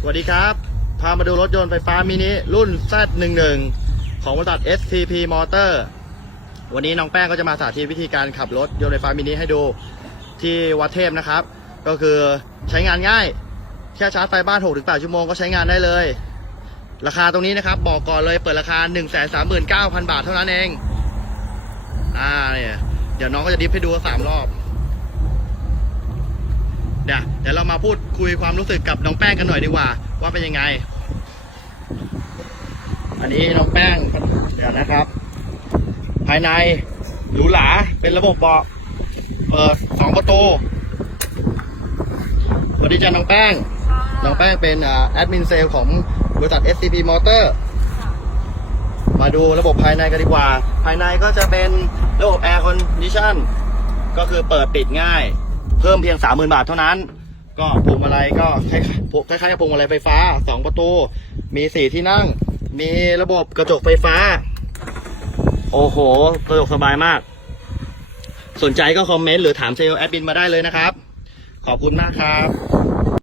สวัสดีครับพามาดูรถยนต์ไฟฟ้ามินิรุ่น Z11 ของบริษัท STP Motor วันนี้น้องแป้งก็จะมาสาธิตวิธีการขับรถยนต์ไฟฟ้ามินิให้ดูที่วัดเทพนะครับก็คือใช้งานง่ายแค่ชาร์จไฟบ้าน 6-8 ชั่วโมงก็ใช้งานได้เลยราคาตรงนี้นะครับบอกก่อนเลยเปิดราคา 139,000 บาทเท่านั้นเองเนี่ยเดี๋ยวน้องก็จะดิฟให้ดู3 รอบเดี๋ยวเรามาพูดคุยความรู้สึกกับน้องแป้งกันหน่อยดีกว่าว่าเป็นยังไงอันนี้น้องแป้งเดี๋ยวนะครับภายในหรูหราเป็นระบบเบาะเปิด2 ประตูสวัสดีจ้าน้องแป้งเป็นแอดมินเซลของบริษัท STP Motor มาดูระบบภายในกันดีกว่าภายในก็จะเป็นระบบ Air Condition ก็คือเปิดปิดง่ายเพิ่มเพียง 30,000 บาทเท่านั้นก็พวงมาลัยก็คล้ายๆพวงมาลัยไฟฟ้า2 ประตูมี4 ที่นั่งมีระบบกระจกไฟฟ้าโอ้โหสะดวกสบายมากสนใจก็คอมเมนต์หรือถามเซลล์แอดมินมาได้เลยนะครับขอบคุณมากครับ